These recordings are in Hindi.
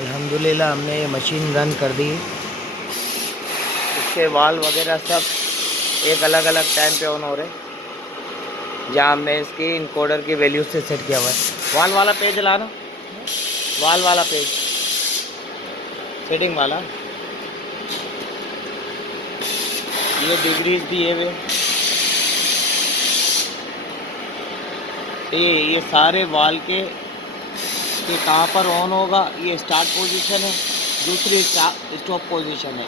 अल्हम्दुलिल्लाह हमने ये मशीन रन कर दी। इसके वाल वगैरह सब एक अलग अलग टाइम पे ऑन हो रहे, जहाँ हमने इसकी इनकोडर की वैल्यू से सेट किया हुआ है। वाल वाला पेज लाना, वाल वाला पेज, सेटिंग वाला, ये डिग्रीज दिए हुए, ये सारे वाल के कहाँ पर ऑन होगा। ये स्टार्ट पोजीशन है, दूसरी स्टॉप पोजीशन है।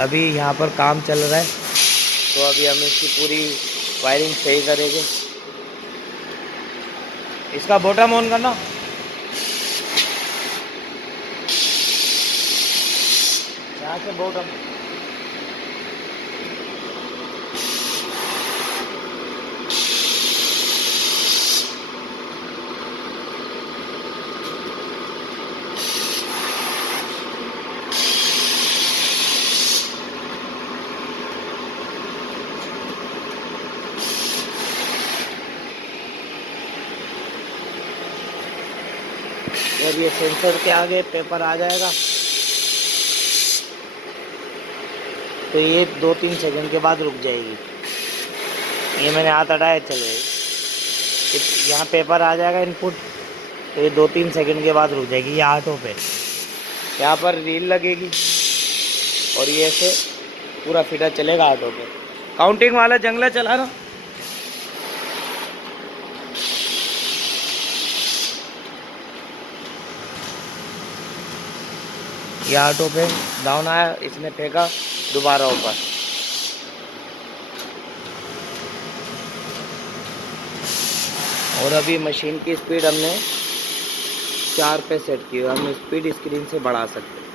अभी यहाँ पर काम चल रहा है, तो अभी हम इसकी पूरी वायरिंग सही करेंगे। इसका बॉटम ऑन करना, यहाँ से बॉटम। और ये सेंसर के आगे पेपर आ जाएगा, तो ये 2-3 सेकंड के बाद रुक जाएगी। ये मैंने हाथ हटाया, चल रही। यहाँ पेपर आ जाएगा इनपुट, तो ये 2-3 सेकंड के बाद रुक जाएगी। ये ऑटो पे, यहाँ पर रील लगेगी और ये ऐसे पूरा फिटर चलेगा ऑटो पे। काउंटिंग वाला जंगला चला ना, ये ऑटो पे डाउन आया, इसने फेंका दोबारा ऊपर। और अभी मशीन की स्पीड हमने 4 पे सेट की, हम स्पीड स्क्रीन से बढ़ा सकते हैं।